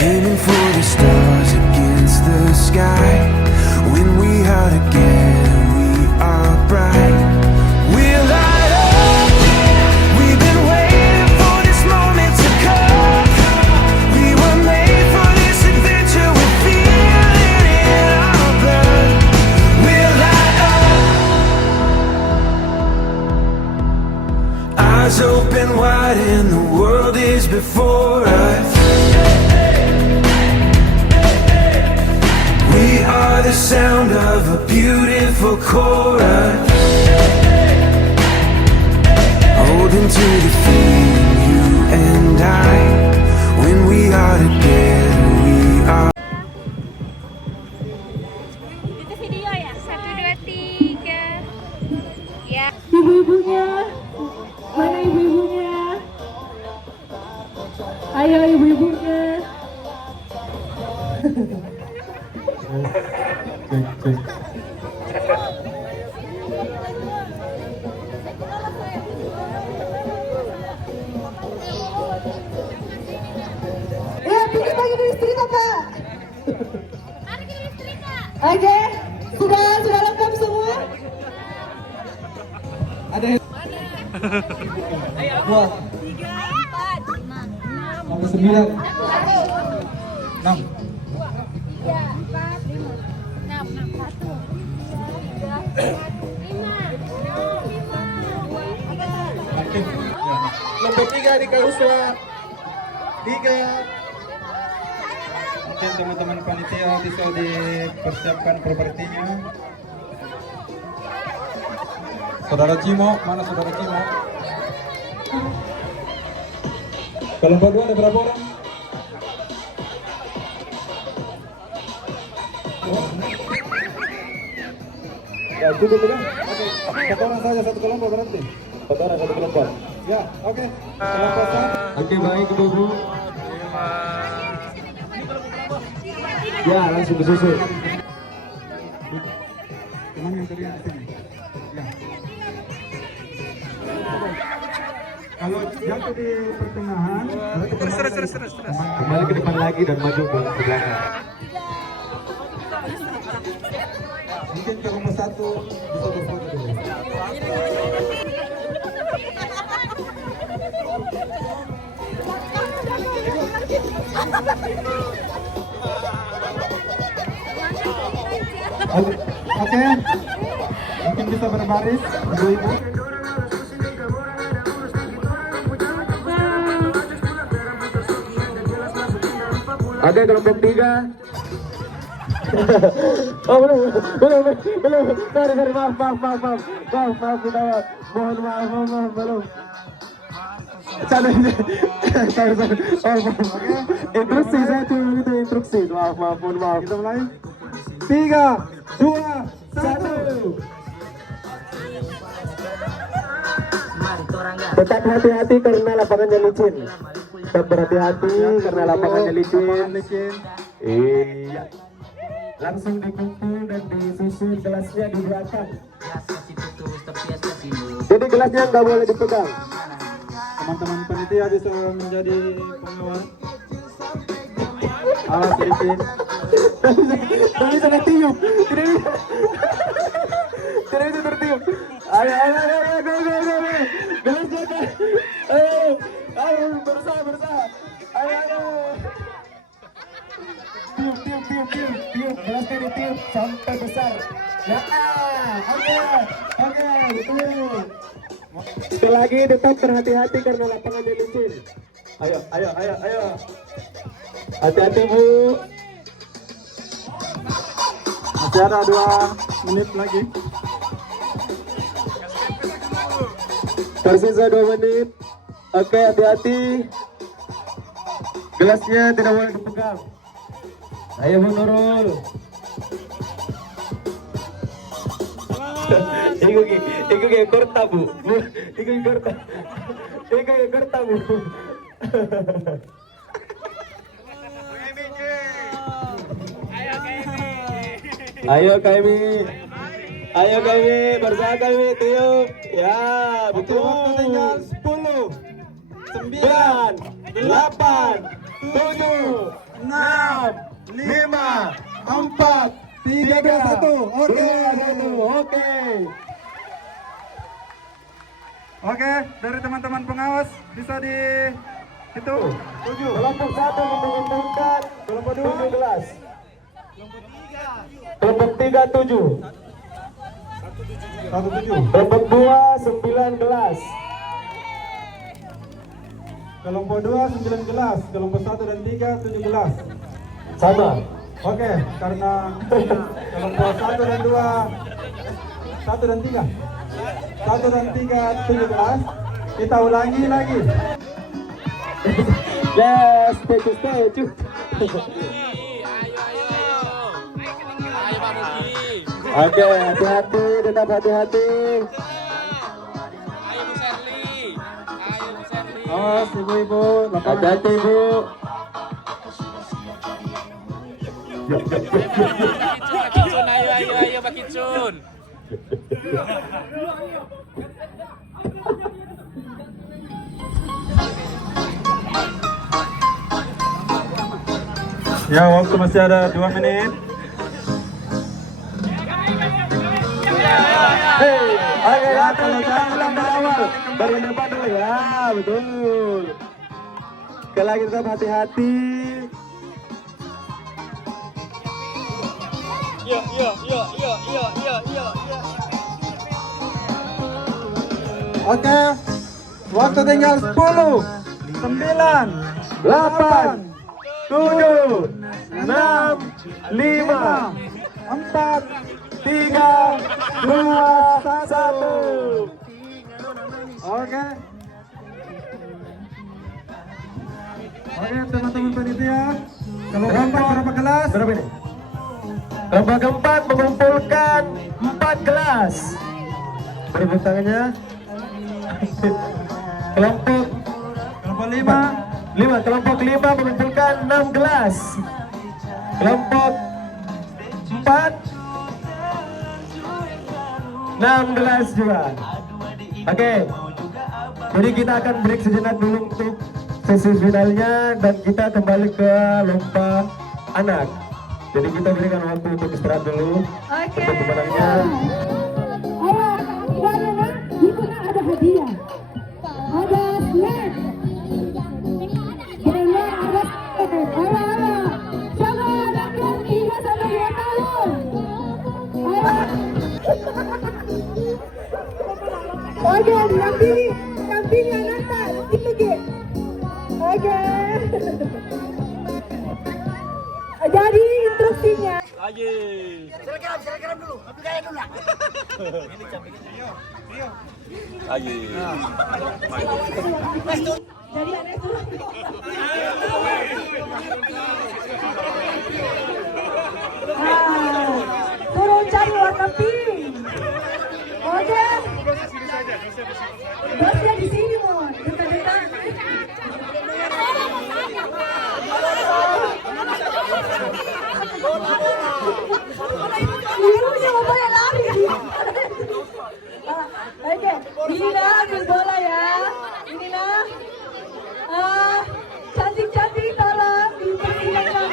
aiming for the stars against the sky. When we are together, we are bright. We'll light up. We've been waiting for this moment to come. We were made for this adventure. We feel it in our blood. We'll light up. Eyes open wide and the world is before us. We are the sound of a beautiful chorus, holding to the feeling, you and I. When we are together, we are. Itu video ya? 1, 2, 3. Ya. Ibu-ibunya, mana ibu-ibunya? Ayo ibu-ibunya. Ya, kita bagi istri Pak. Mari kita setrika. Oke, sudah lengkap semua? Ada dua, 3, 4, 5, 6, tambah 9, 6. 3, 4, 5, 6, 1, 2, 3, 4, 5, 2, 3. Nomor 3 di Kauswa. 3. Mungkin teman-teman panitia bisa dipersiapkan propertinya. Saudara Cimo, mana saudara Cimo? Kelompok 2 ada berapa orang? Ya, cukup ya. Oke, 4 orang saja satu kelompok berarti. 4 orang satu kelompok. Ya, oke. Kelompok 1. Oke, baik Ibu. Ya, langsung disusul. Teman yang tadi di sini. Ya. Kalau jatuh di pertengahan, terus. Kembali ke depan lagi dan maju ke belakang. Mungkin ke nomor 1 bisa berfoto dulu. Oke. Mungkin bisa berbaris, ibu-ibu. Oke, kelompok 3. Oh belum. Sorry, maaf, Gunawan. Mohon maaf, belum. Sorry. Oh, instruksi saya cuma itu instruksi. Mohon maaf. Kita mulai. 3, 2, 1. Tetap hati-hati karena lapangannya licin. Tetap berhati-hati karena lapangannya licin. Iya. Langsung dikumpul dan disusun gelasnya di belakang. Jadi gelasnya nggak boleh dipegang. Teman-teman panitia bisa menjadi pengawal. Awas sedikit. Tapi bisa tertiup. Tidak bisa tertiup. Ayo, go. Gelas jatuh. Ayo, berusaha. Ayo. Tiup, gelasnya ditiup sampai besar. Ya, oke, betul. Sekali lagi tetap berhati-hati karena lapangannya licin. Ayo. Hati-hati Bu. Masih ada 2 menit lagi. Tersisa 2 menit. Oke, hati-hati. Gelasnya tidak boleh dipegang. Ayo Bu Nurul. Iku kayak korta Bu. Iku kayak korta Bu. Ayo kami, bersama kami tiup. Ya, betul. Waktu tinggal 10, 9, 8, Oke, dari teman-teman pengawas bisa di itu. Kelompok 1 mengumpulkan kelompok 2 gelas. Kelompok 3 7. Kelompok 2 9 gelas. Kelompok 2 9 gelas, kelompok 1 dan 3 7 gelas. Sama. Oke, karena kelompok 1 dan 2 1 dan 3 1 dan 3 7 gelas. Kita ulangi lagi. Yes, setuju. Oke, hati-hati, tetap hati-hati. Awas ibu-ibu, Hati-hati, Bu. Ayo Pak Kicun. Ya, waktu masih ada 2 menit. Hei, ayo kalau kita ulang dari awal, dari depan dulu ya, betul. Sekali lagi tetap hati-hati. Oke, waktu tinggal 10, 9, 8, 7, 6, 5, 4, 3, 2, 1. Oke. Oke, teman-teman panitia. Kalau keempat berapa gelas? Berapa ini? Kelompok keempat mengumpulkan 4 gelas. Berebut tangannya. Kelompok Kelompok 5, 5, kelompok 5 mengumpulkan 6 gelas. Kelompok 4 6 gelas juga. Oke. Jadi kita akan break sejenak dulu untuk sesi finalnya dan kita kembali ke lomba anak. Jadi kita berikan waktu untuk istirahat dulu Oke. untuk pemenangnya. Ayo, anak-anak, di sana ada hadiah. Ada snack. Benar, ada snack. Ayo. Siapa anak kelas 3 sampai 2 tahun? Ayo. Oke, yang pilih anak-anak. Itu gitu. Oke. Jadi instruksinya. Jadi anak itu. Turun cari warna pink. Oke. Bosnya di sini mau dekat-dekat. Ibunya mau boleh lari. Oke, ini nah ambil bola ya. Ini nah. Cantik-cantik tolong dipersilakan.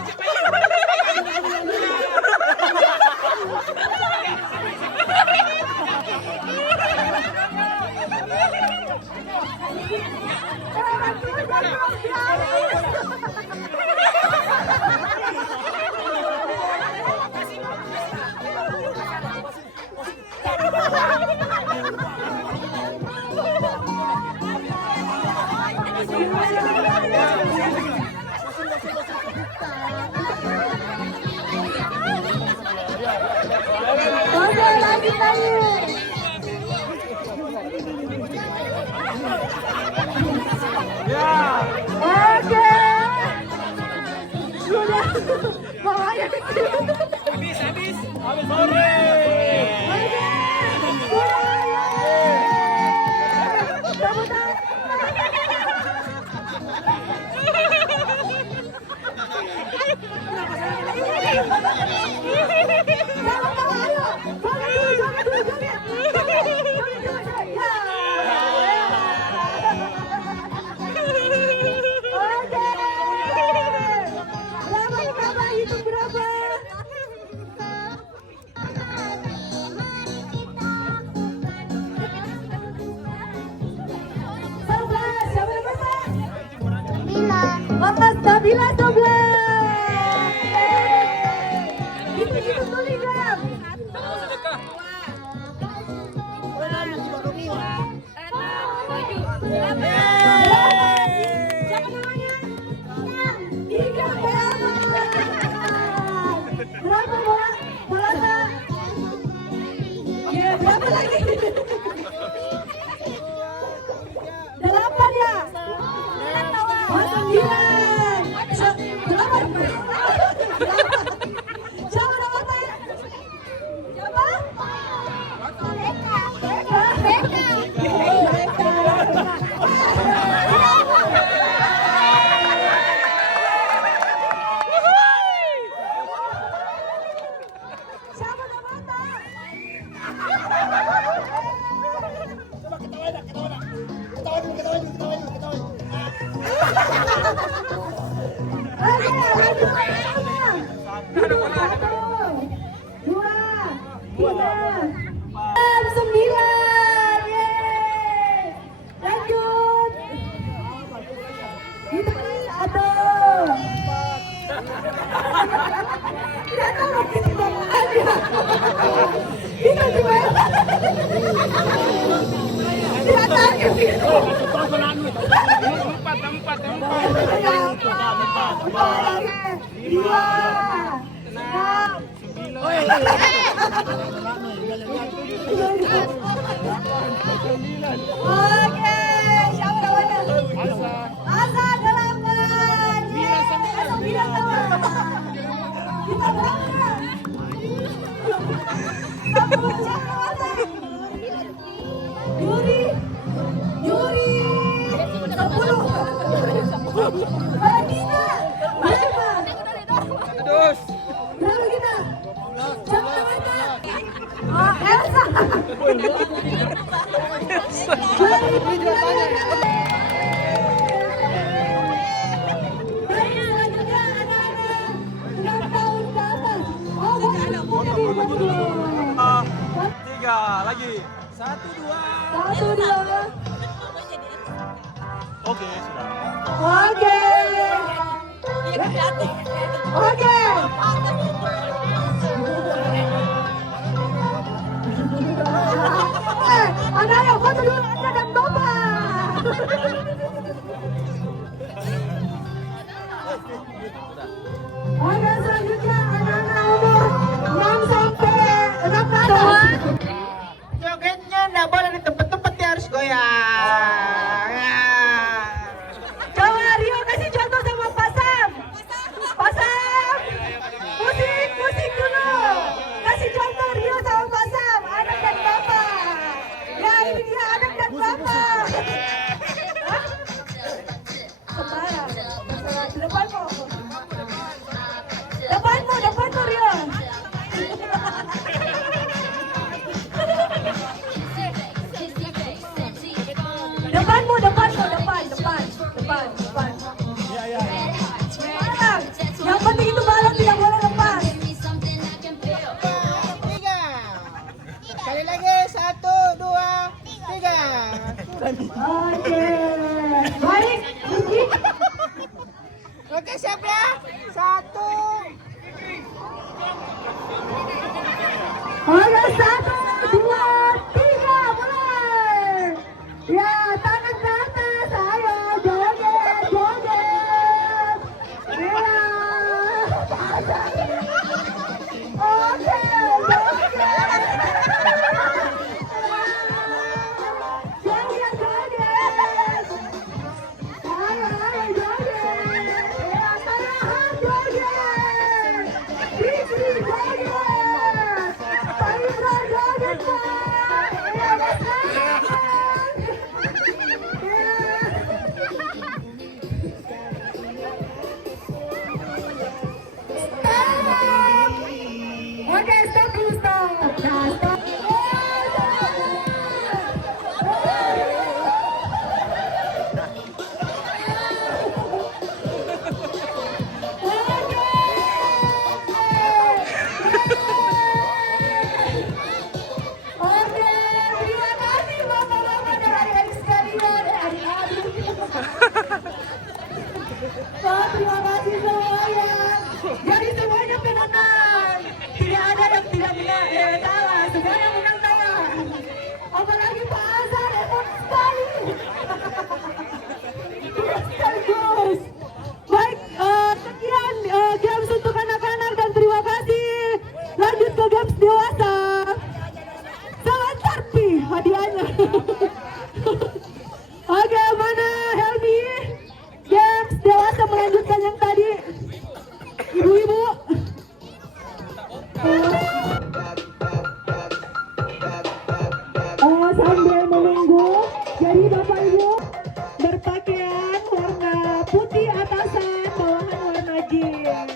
Kasih. Gitu tulis dong. Siapa namanya? Tiga. Berapa bola? Ya, berapa lagi? 8 ya? Oh, 9. 8. Siapa namanya? Siapa? Siapa namanya? Oke, lanjut. 1, 2, 3, 9. Yeay. Lanjut. Itu 1. Tidak tahu kita bawa aja. Kita gimana? Tidak tahu gitu. Oke, siapa namanya? Asa 8. Kita berapa? Yuri 10. Valentina berapa? Berapa kita? Siapa namanya? Oh, Elsa. Baik, selanjutnya anak-anak 6 tahun ke atas. Oh, Tiga lagi. 1, 2. 1, 2. Oke, sudah. Oke. Oke. Anak-anak foto dulu Anda dan Bapak. Oke, selanjutnya anak-anak umur 6 sampai 6 tahun. Jogetnya nggak boleh di tempat-tempat ya, harus goyang. Coba Rio kasih contoh sama Pak Sam. Pak Sam. Musik dulu. Kasih contoh Rio sama Pak Sam, anak dan bapak. Ya, ini dia anak dan bapak. Hah? Sembarang. Depanmu. Depanmu Rio. Depan. Sekarang, yang penting itu balon tidak boleh lepas. 3. Sekali lagi, 1, 2, 3. Oke, baik. Rizky. Oke, siap ya? 1. Oke, 1, 2, 3, mulai. Ya, tangan ke atas, ayo joget. Iya. Oke, joget. Ayo, joget. Ya, Tarahan joget. Rizky joget. Pak Ibra joget. Oke, mana Helmi? Games dewasa melanjutkan yang tadi. Ibu-ibu. Sambil menunggu, jadi Bapak Ibu berpakaian warna putih atasan, bawahan warna jeans.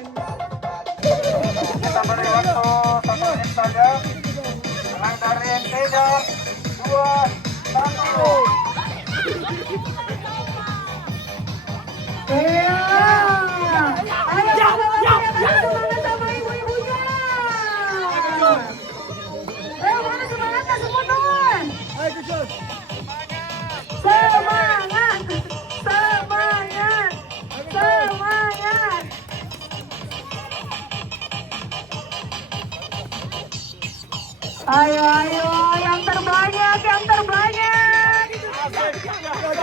Kita beri waktu 1 menit saja. Menang dari 3, 2, 1. Iya. Ayo semangat sama ibu-ibunya. Ayo mana semangatnya semua teman. Semangat, semangat, semangat. Ayo, yang terbanyak, yang terbanyak.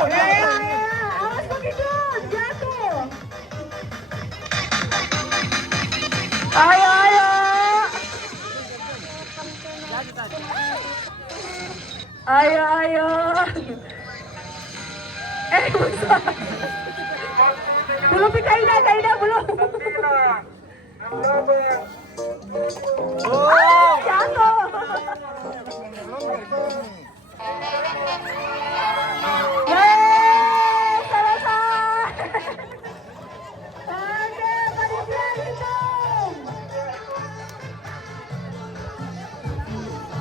Ayo, awas begitu, jatuh. Ayo. Ayo. Besar. Belum Kaidah belum. Jatuh. Selesai. Oke, panitia hitung.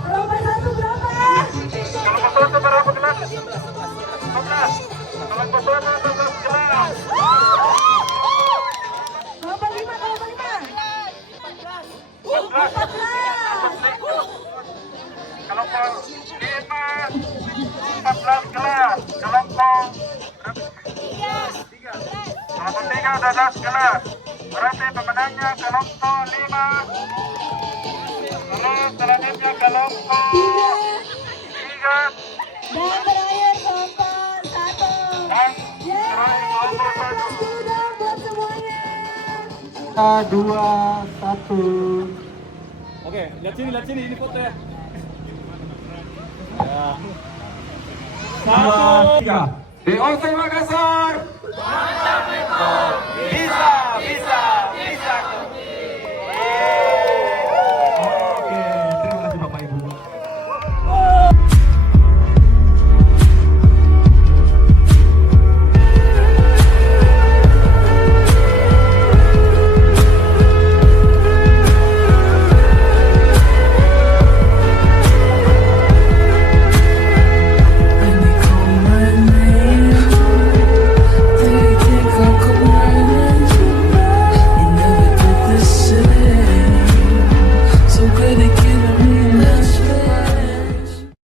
Kelompok 1 berapa? Kelompok 1 berapa kelas? 15. Kelompok 2 12 kelas. Kelompok 5. 14. Kelompok 5 14 kelas. Kelompok 3 12 kelas. Berarti pemenangnya kelompok 5. Terus selanjutnya kelompok 3. Dan terakhir kelompok 1. Dan Yeay, kita aplaus dulu dong buat semuanya. 2, 1. Oke, lihat sini ini foto ya. Dua, 3. DOC Makassar. Bisa.